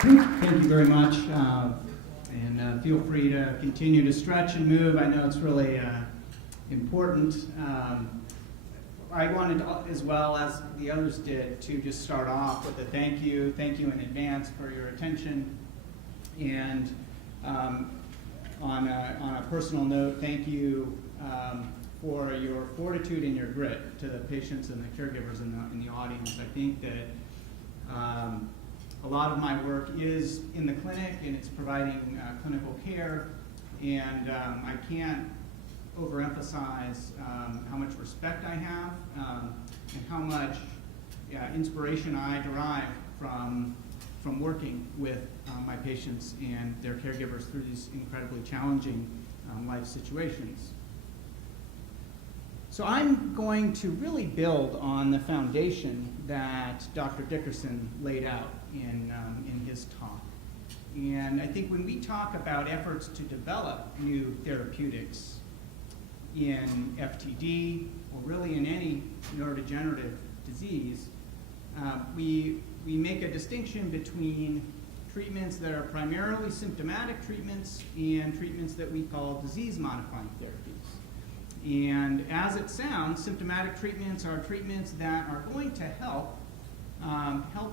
Thank you very much, and feel free to continue to stretch and move. I know it's really important. I wanted to, as well as the others did, to just start off with a thank you in advance for your attention, and on a personal note, thank you for your fortitude and your grit to the patients and the caregivers in the audience. I think that a lot of my work is in the clinic, and it's providing clinical care, and I can't overemphasize how much respect I have and how much inspiration I derive from working with my patients and their caregivers through these incredibly challenging life situations. So I'm going to really build on the foundation that Dr. Dickerson laid out in his talk. And I think when we talk about efforts to develop new therapeutics in FTD, or really in any neurodegenerative disease, we make a distinction between treatments that are primarily symptomatic treatments and treatments that we call disease-modifying therapies. And as it sounds, symptomatic treatments are treatments that are going to help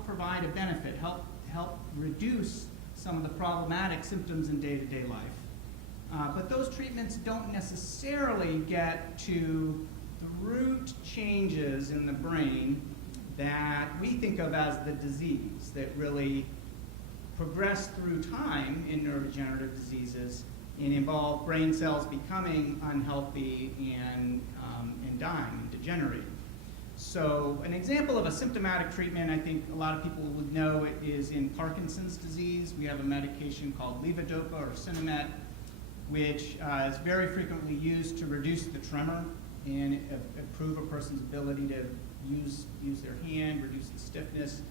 provide a benefit, help reduce some of the problematic symptoms in day-to-day life. But those treatments don't necessarily get to the root changes in the brain that we think of as the disease, that really progress through time in neurodegenerative diseases and involve brain cells becoming unhealthy and dying and degenerating. So an example of a symptomatic treatment, I think a lot of people would know, it is in Parkinson's disease. We have a medication called levodopa or Symptomatic, which is very frequently used to reduce the tremor and improve a person's ability to use their hand, reduce the stiffness.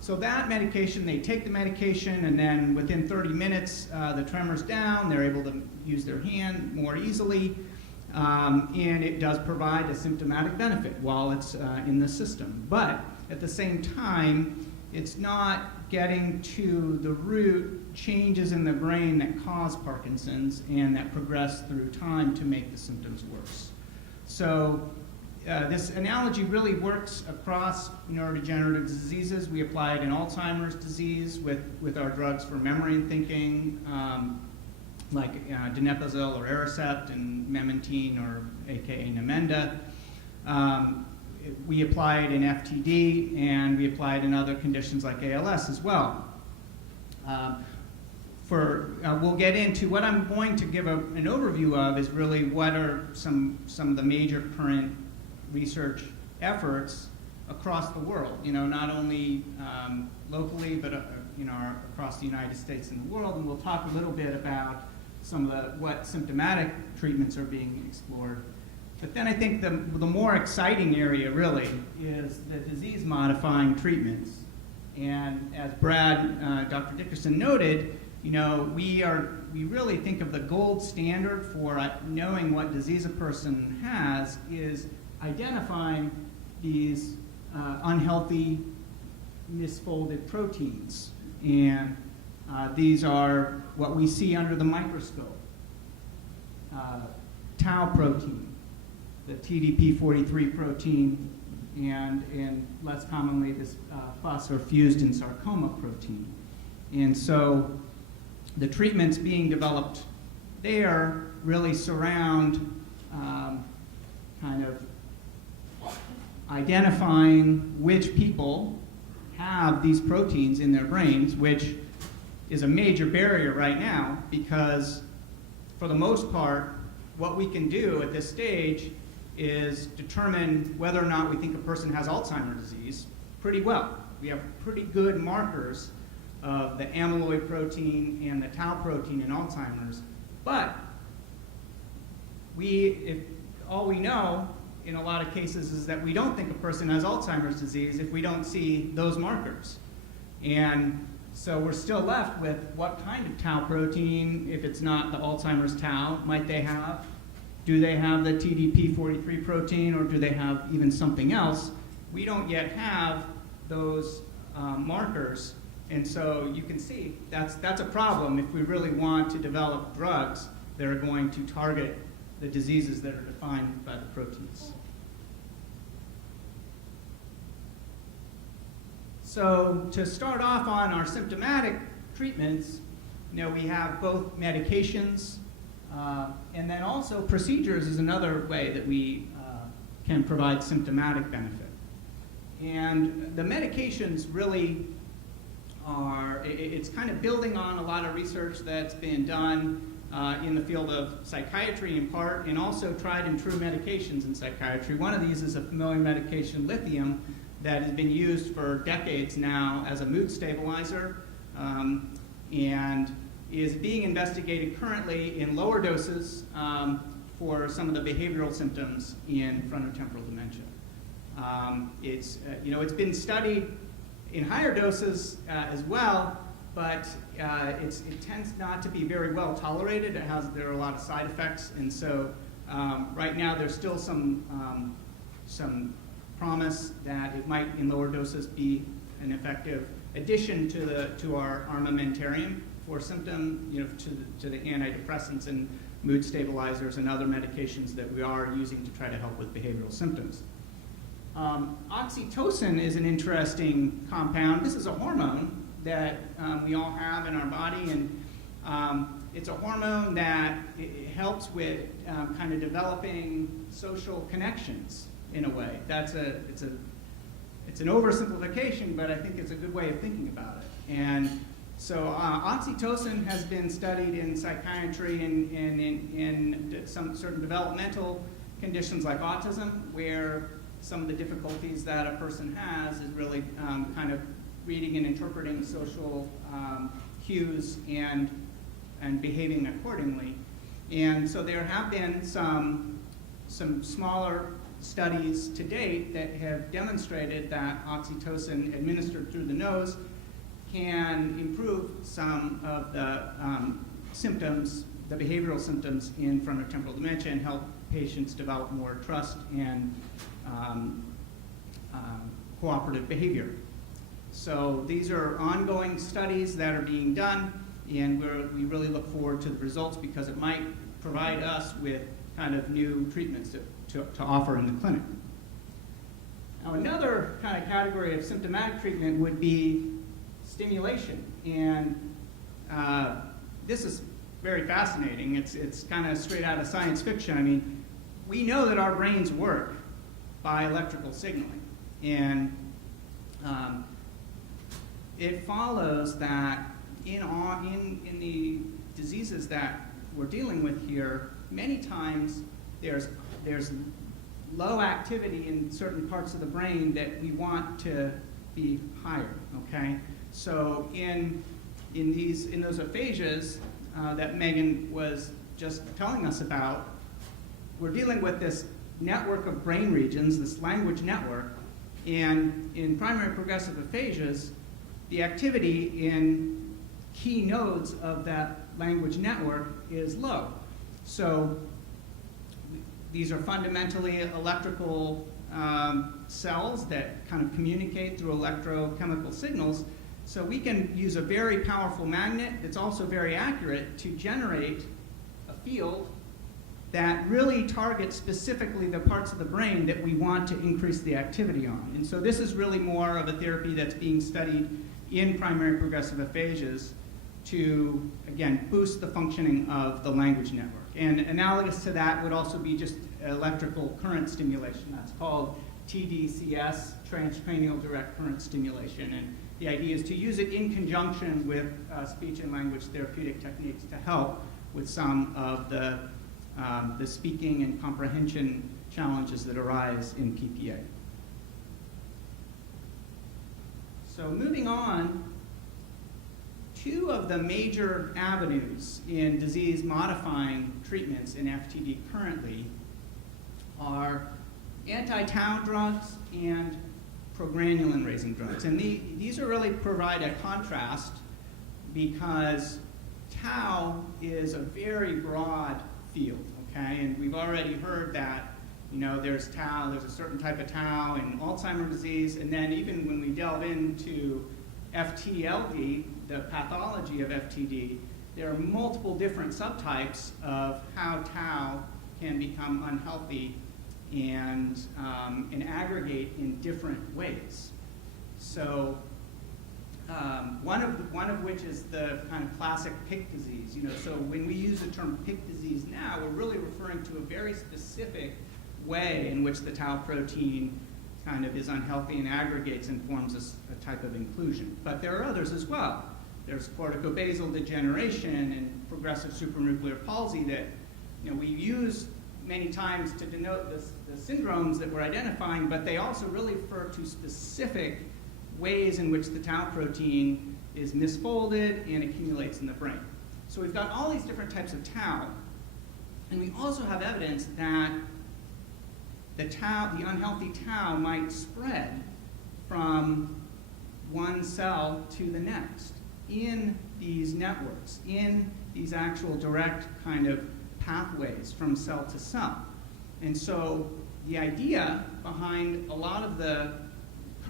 So that medication, they take the medication, and then within 30 minutes, the tremor's down, they're able to use their hand more easily, and it does provide a symptomatic benefit while it's in the system. But at the same time, it's not getting to the root changes in the brain that cause Parkinson's and that progress through time to make the symptoms worse. So this analogy really works across neurodegenerative diseases. We apply it in Alzheimer's disease with our drugs for memory and thinking, like donepezil or Aricept and memantine, or aka Namenda. We apply it in FTD, and we apply it in other conditions like ALS as well. We'll get into what I'm going to give an overview of is really what are some of the major current research efforts across the world, not only locally, but across the United States and the world. And we'll talk a little bit about some of what symptomatic treatments are being explored. But then I think the more exciting area really is the disease-modifying treatments. And as Dr. Dickerson noted, we really think of the gold standard for knowing what disease a person has is identifying these unhealthy misfolded proteins. And these are what we see under the microscope. Tau protein, the TDP43 protein, and less commonly this FUS or fused in sarcoma protein. And so the treatments being developed there really surround kind of identifying which people have these proteins in their brains, which is a major barrier right now, because for the most part, what we can do at this stage is determine whether or not we think a person has Alzheimer's disease pretty well. We have pretty good markers of the amyloid protein and the tau protein in Alzheimer's, but all we know in a lot of cases is that we don't think a person has Alzheimer's disease if we don't see those markers. And so we're still left with what kind of tau protein, if it's not the Alzheimer's tau, might they have? Do they have the TDP43 protein, or do they have even something else? We don't yet have those markers And so you can see that's a problem if we really want to develop drugs that are going to target the diseases that are defined by the proteins. So to start off on our symptomatic treatments, we have both medications and then also procedures is another way that we can provide symptomatic benefit. And the medications really it's kind of building on a lot of research that's been done in the field of psychiatry in part, and also tried and true medications in psychiatry. One of these is a familiar medication, lithium, that has been used for decades now as a mood stabilizer, and is being investigated currently in lower doses for some of the behavioral symptoms in frontotemporal dementia. It's been studied in higher doses as well, but it tends not to be very well tolerated. There are a lot of side effects, and so right now there's still some promise that it might, in lower doses, be an effective addition to our armamentarium for symptom, to the antidepressants and mood stabilizers and other medications that we are using to try to help with behavioral symptoms. Oxytocin is an interesting compound. This is a hormone that we all have in our body, and it's a hormone that it helps with kind of developing social connections in a way. It's an oversimplification, but I think it's a good way of thinking about it. And so oxytocin has been studied in psychiatry and in some certain developmental conditions like autism, where some of the difficulties that a person has is really kind of reading and interpreting social cues and behaving accordingly. And so there have been some smaller studies to date that have demonstrated that oxytocin administered through the nose can improve some of the symptoms, the behavioral symptoms in frontotemporal dementia, and help patients develop more trust and cooperative behavior. So these are ongoing studies that are being done, and we really look forward to the results because it might provide us with kind of new treatments to offer in the clinic. Now another kind of category of symptomatic treatment would be stimulation, and this is very fascinating. It's kind of straight out of science fiction. I mean, we know that our brains work by electrical signaling, and it follows that in the diseases that we're dealing with here, many times there's low activity in certain parts of the brain that we want to be higher. Okay, so in those aphasias that Megan was just telling us about, we're dealing with this network of brain regions, this language network, and in primary progressive aphasias, the activity in key nodes of that language network is low. So these are fundamentally electrical cells that kind of communicate through electrochemical signals. So we can use a very powerful magnet that's also very accurate to generate a field that really targets specifically the parts of the brain that we want to increase the activity on. And so this is really more of a therapy that's being studied in primary progressive aphasias to, again, boost the functioning of the language network. And analogous to that would also be just electrical current stimulation. That's called TDCS, transcranial direct current stimulation. And the idea is to use it in conjunction with speech and language therapeutic techniques to help with some of the speaking and comprehension challenges that arise in PPA. So moving on, two of the major avenues in disease-modifying treatments in FTD currently are anti-tau drugs and progranulin-raising drugs. And these are really provide a contrast because tau is a very broad field, okay? And we've already heard that, there's tau, there's a certain type of tau in Alzheimer's disease, and then even when we delve into FTLD, the pathology of FTD, there are multiple different subtypes of how tau can become unhealthy and aggregate in different ways. So one of which is the kind of classic Pick disease. So when we use the term Pick disease now, we're really referring to a very specific way in which the tau protein kind of is unhealthy and aggregates and forms a type of inclusion. But there are others as well. There's corticobasal degeneration and progressive supranuclear palsy that we use many times to denote the syndromes that we're identifying, but they also really refer to specific ways in which the tau protein is misfolded and accumulates in the brain. So we've got all these different types of tau, and we also have evidence that the unhealthy tau might spread from one cell to the next in these networks, in these actual direct kind of pathways from cell to cell. And so the idea behind a lot of the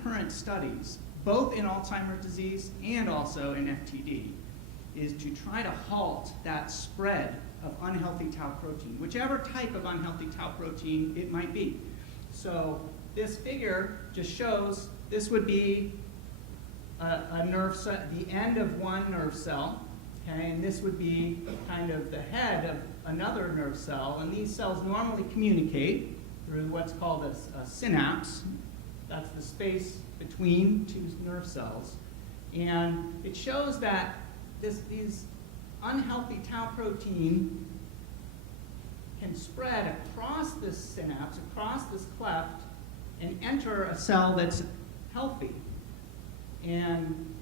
current studies, both in Alzheimer's disease and also in FTD, is to try to halt that spread of unhealthy tau protein, whichever type of unhealthy tau protein it might be. So this figure just shows this would be a nerve cell, the end of one nerve cell, okay, and this would be kind of the head of another nerve cell, and these cells normally communicate through what's called a synapse. That's the space between two nerve cells, and it shows that these unhealthy tau protein can spread across this synapse, across this cleft, and enter a cell that's healthy. And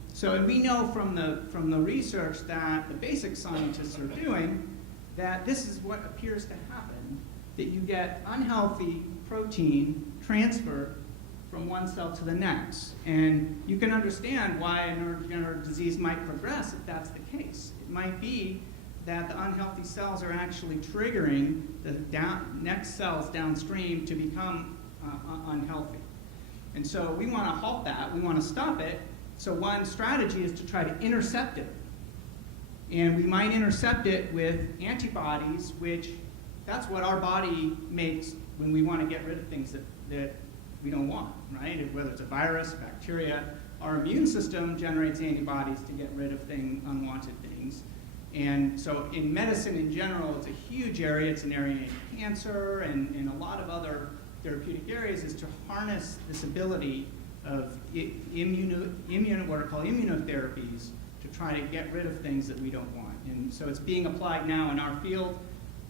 we know from the research that the basic scientists are doing that this is what appears to happen, that you get unhealthy protein transfer from one cell to the next. And you can understand why a neurodegenerative disease might progress if that's the case. It might be that the unhealthy cells are actually triggering the next cells downstream to become unhealthy. And so we want to halt that, we want to stop it. So one strategy is to try to intercept it. And we might intercept it with antibodies, which that's what our body makes when we want to get rid of things that we don't want, right? Whether it's a virus, bacteria, our immune system generates antibodies to get rid of unwanted things. And so in medicine in general, it's a huge area. It's an area in cancer and a lot of other therapeutic areas, is to harness this ability of what are called immunotherapies to try to get rid of things that we don't want. And so it's being applied now in our field,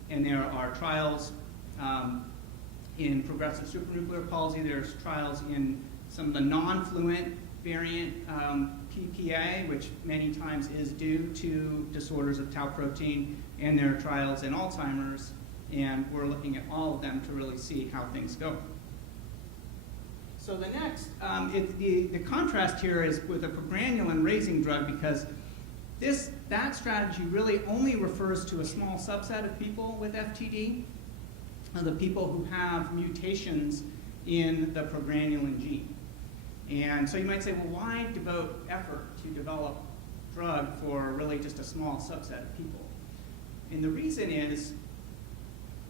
and there are trials in progressive supranuclear palsy. There's trials in some of the non-fluent variant PPA, which many times is due to disorders of tau protein, and there are trials in Alzheimer's, and we're looking at all of them to really see how things go. So the next, the contrast here is with a progranulin raising drug, because that strategy really only refers to a small subset of people with FTD, the people who have mutations in the progranulin gene. And so you might say, well, why devote effort to develop drug for really just a small subset of people? And the reason is,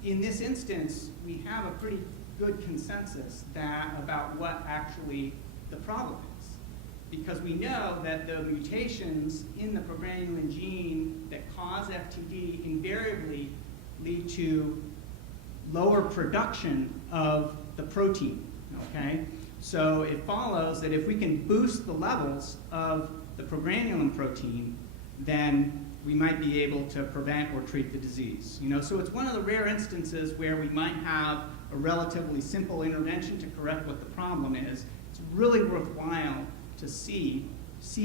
in this instance, we have a pretty good consensus about what actually the problem is. Because we know that the mutations in the progranulin gene that cause FTD invariably lead to lower production of the protein, okay? So it follows that if we can boost the levels of the progranulin protein, then we might be able to prevent or treat the disease. So it's one of the rare instances where we might have a relatively simple intervention to correct what the problem is. It's really worthwhile to see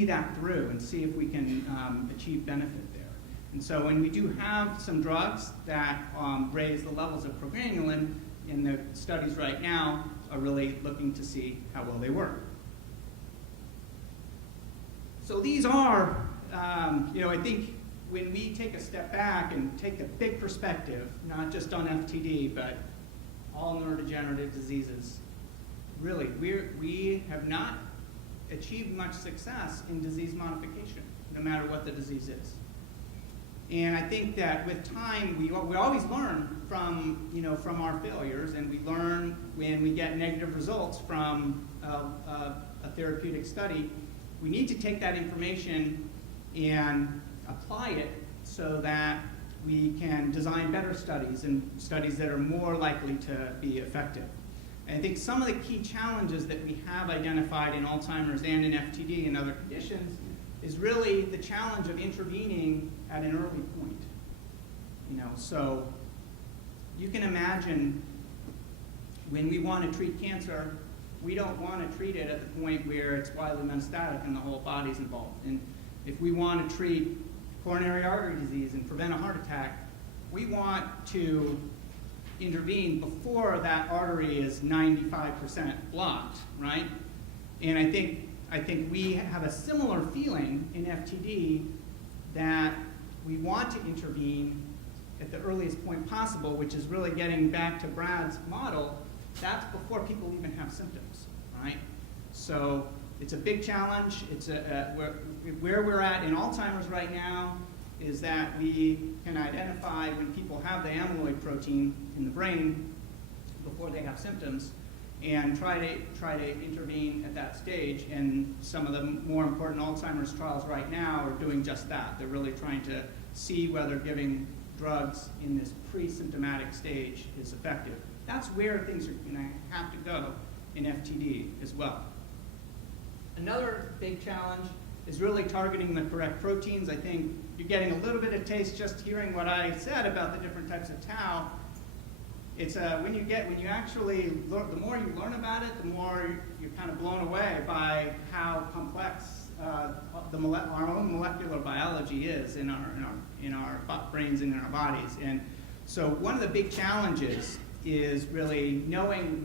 that through and see if we can achieve benefit there. And so when we do have some drugs that raise the levels of progranulin, in the studies right now are really looking to see how well they work. So these are, I think when we take a step back and take the big perspective, not just on FTD, but all neurodegenerative diseases, really, we have not achieved much success in disease modification, no matter what the disease is. And I think that with time, we always learn from our failures, and we learn when we get negative results from a therapeutic study. We need to take that information and apply it so that we can design better studies and studies that are more likely to be effective. And I think some of the key challenges that we have identified in Alzheimer's and in FTD and other conditions is really the challenge of intervening at an early point. So you can imagine when we want to treat cancer, we don't want to treat it at the point where it's widely metastatic and the whole body's involved. And if we want to treat coronary artery disease and prevent a heart attack, we want to intervene before that artery is 95% blocked, right? And I think we have a similar feeling in FTD that we want to intervene at the earliest point possible, which is really getting back to Brad's model. That's before people even have symptoms, right? So it's a big challenge. It's where we're at in Alzheimer's right now is that we can identify when people have the amyloid protein in the brain before they have symptoms, and try to intervene at that stage. And some of the more important Alzheimer's trials right now are doing just that. They're really trying to see whether giving drugs in this pre-symptomatic stage is effective. That's where things are going to have to go in FTD as well. Another big challenge is really targeting the correct proteins. I think you're getting a little bit of taste just hearing what I said about the different types of tau. It's when you actually learn, the more you learn about it, the more you're kind of blown away by how complex our own molecular biology is in our brains and in our bodies. And so one of the big challenges is really knowing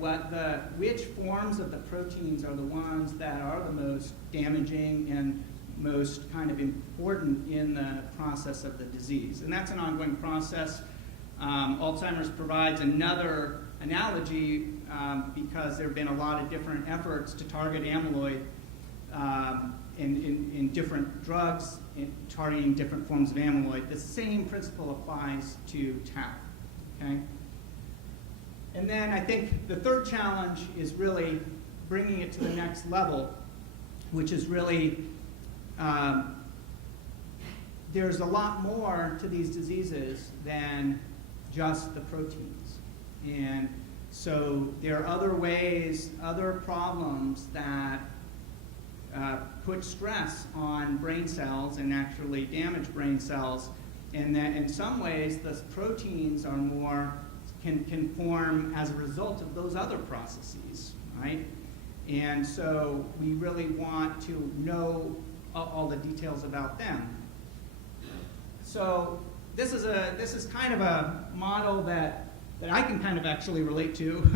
which forms of the proteins are the ones that are the most damaging and most kind of important in the process of the disease. And that's an ongoing process. Alzheimer's provides another analogy because there have been a lot of different efforts to target amyloid in different drugs, targeting different forms of amyloid. The same principle applies to tau, okay? And then I think the third challenge is really bringing it to the next level, which is really there's a lot more to these diseases than just the proteins. And so there are other ways, other problems that put stress on brain cells and actually damage brain cells, and that in some ways the proteins are more can form as a result of those other processes, right? And so we really want to know all the details about them. So this is kind of a model that I can kind of actually relate to.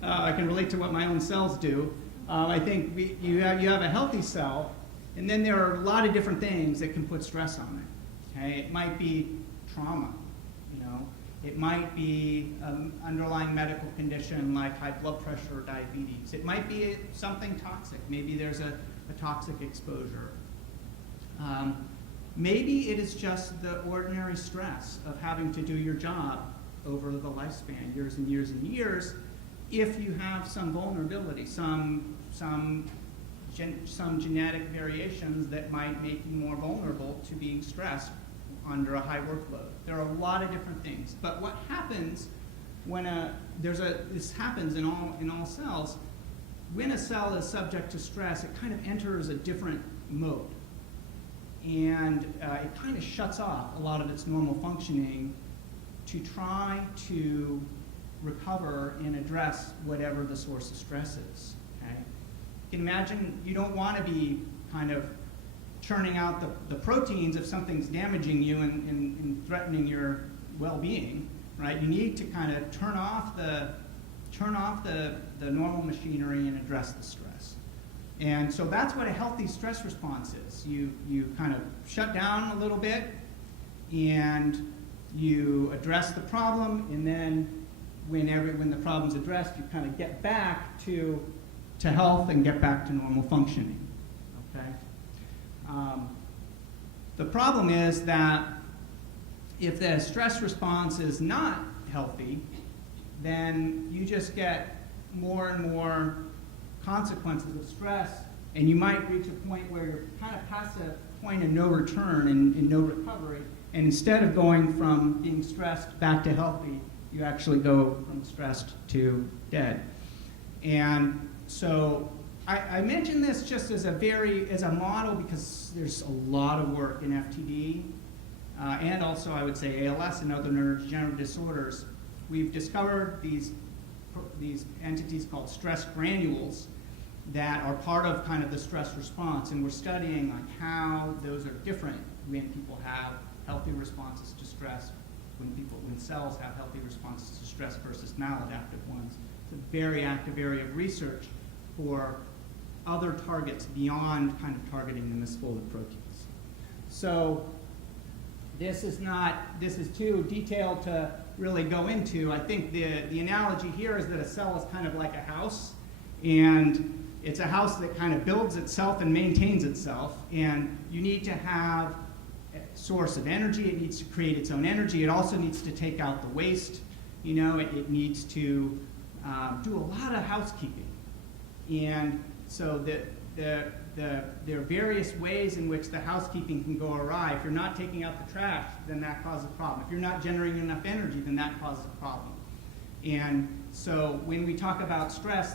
I can relate to what my own cells do. I think you have a healthy cell, and then there are a lot of different things that can put stress on it. Okay, it might be trauma. It might be an underlying medical condition like high blood pressure or diabetes. It might be something toxic. Maybe there's a toxic exposure. Maybe it is just the ordinary stress of having to do your job over the lifespan, years and years and years, if you have some vulnerability, some genetic variations that might make you more vulnerable to being stressed under a high workload. There are a lot of different things. But what happens when this happens in all cells, when a cell is subject to stress, it kind of enters a different mode. And it kind of shuts off a lot of its normal functioning to try to recover and address whatever the source of stress is. Okay? You can imagine you don't want to be kind of churning out the proteins if something's damaging you and threatening your well-being, right? You need to kind of turn off the normal machinery and address the stress. And so that's what a healthy stress response is. You kind of shut down a little bit and you address the problem, and then when the problem's addressed, you kind of get back to health and get back to normal functioning. okay? The problem is that if the stress response is not healthy, then you just get more and more consequences of stress, and you might reach a point where you're kind of past a point of no return and no recovery, and instead of going from being stressed back to healthy, you actually go from stressed to dead. And so I mention this just as a model because there's a lot of work in FTD, and also I would say ALS and other neurodegenerative disorders. We've discovered these entities called stress granules that are part of kind of the stress response, and we're studying like how those are different when people have healthy responses to stress, when cells have healthy responses to stress versus maladaptive ones. It's a very active area of research for other targets beyond kind of targeting the misfolded proteins. So this is too detailed to really go into. I think the analogy here is that a cell is kind of like a house, and it's a house that kind of builds itself and maintains itself, and you need to have a source of energy. It needs to create its own energy. It also needs to take out the waste. You know, it needs to do a lot of housekeeping. And so there are various ways in which the housekeeping can go awry. If you're not taking out the trash, then that causes a problem. If you're not generating enough energy, then that causes a problem. And so when we talk about stress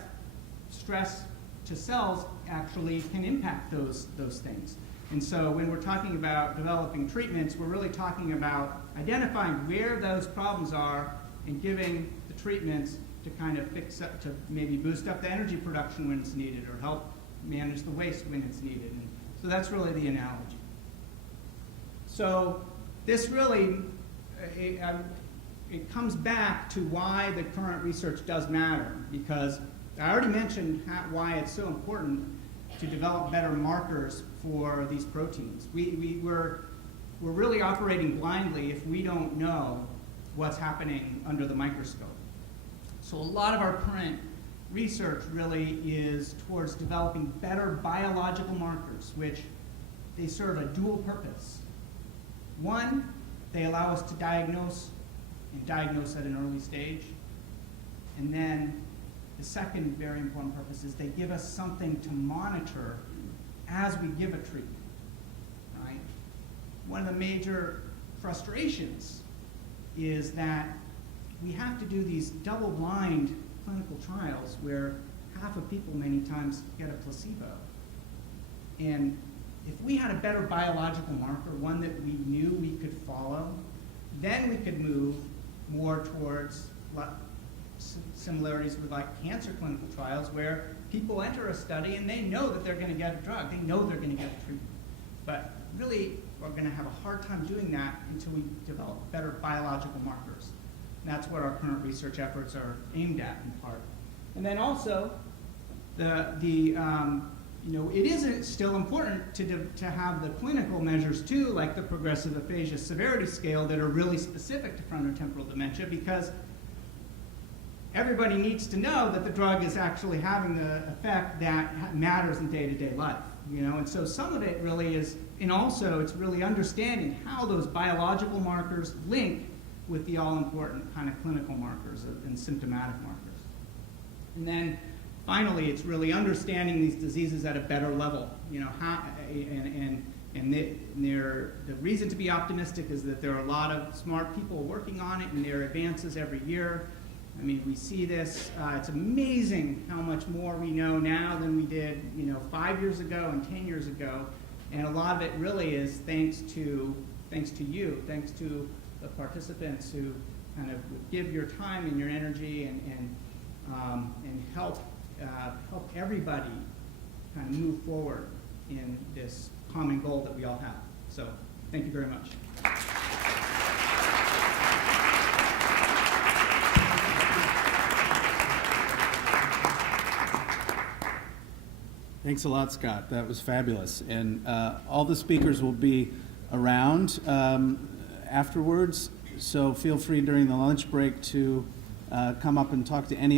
to cells actually can impact those things. And so when we're talking about developing treatments, we're really talking about identifying where those problems are and giving the treatments to kind of fix up, to maybe boost up the energy production when it's needed, or help manage the waste when it's needed. And so that's really the analogy. So this really, it comes back to why the current research does matter, because I already mentioned why it's so important to develop better markers for these proteins. We're really operating blindly if we don't know what's happening under the microscope. So a lot of our current research really is towards developing better biological markers, which they serve a dual purpose. One, they allow us to diagnose at an early stage. And then the second very important purpose is they give us something to monitor as we give a treatment, right? One of the major frustrations is that we have to do these double-blind clinical trials where half of people many times get a placebo. And if we had a better biological marker, one that we knew we could follow, then we could move more towards similarities with like cancer clinical trials where people enter a study and they know that they're going to get a drug, they know they're going to get a treatment. But really, we're going to have a hard time doing that until we develop better biological markers. And that's what our current research efforts are aimed at in part. And then also, it is still important to have the clinical measures too, like the progressive aphasia severity scale, that are really specific to frontotemporal dementia, because everybody needs to know that the drug is actually having the effect that matters in day-to-day life. And so some of it really is, and also it's really understanding how those biological markers link with the all-important kind of clinical markers and symptomatic markers. And then finally, it's really understanding these diseases at a better level. The reason to be optimistic is that there are a lot of smart people working on it, and there are advances every year. I mean, we see this. It's amazing how much more we know now than we did, 5 years ago and 10 years ago. And a lot of it really is thanks to you, thanks to the participants who kind of give your time and your energy and help everybody kind of move forward in this common goal that we all have. So, thank you very much. Thanks a lot, Scott. That was fabulous. And all the speakers will be around afterwards, so feel free during the lunch break to come up and talk to any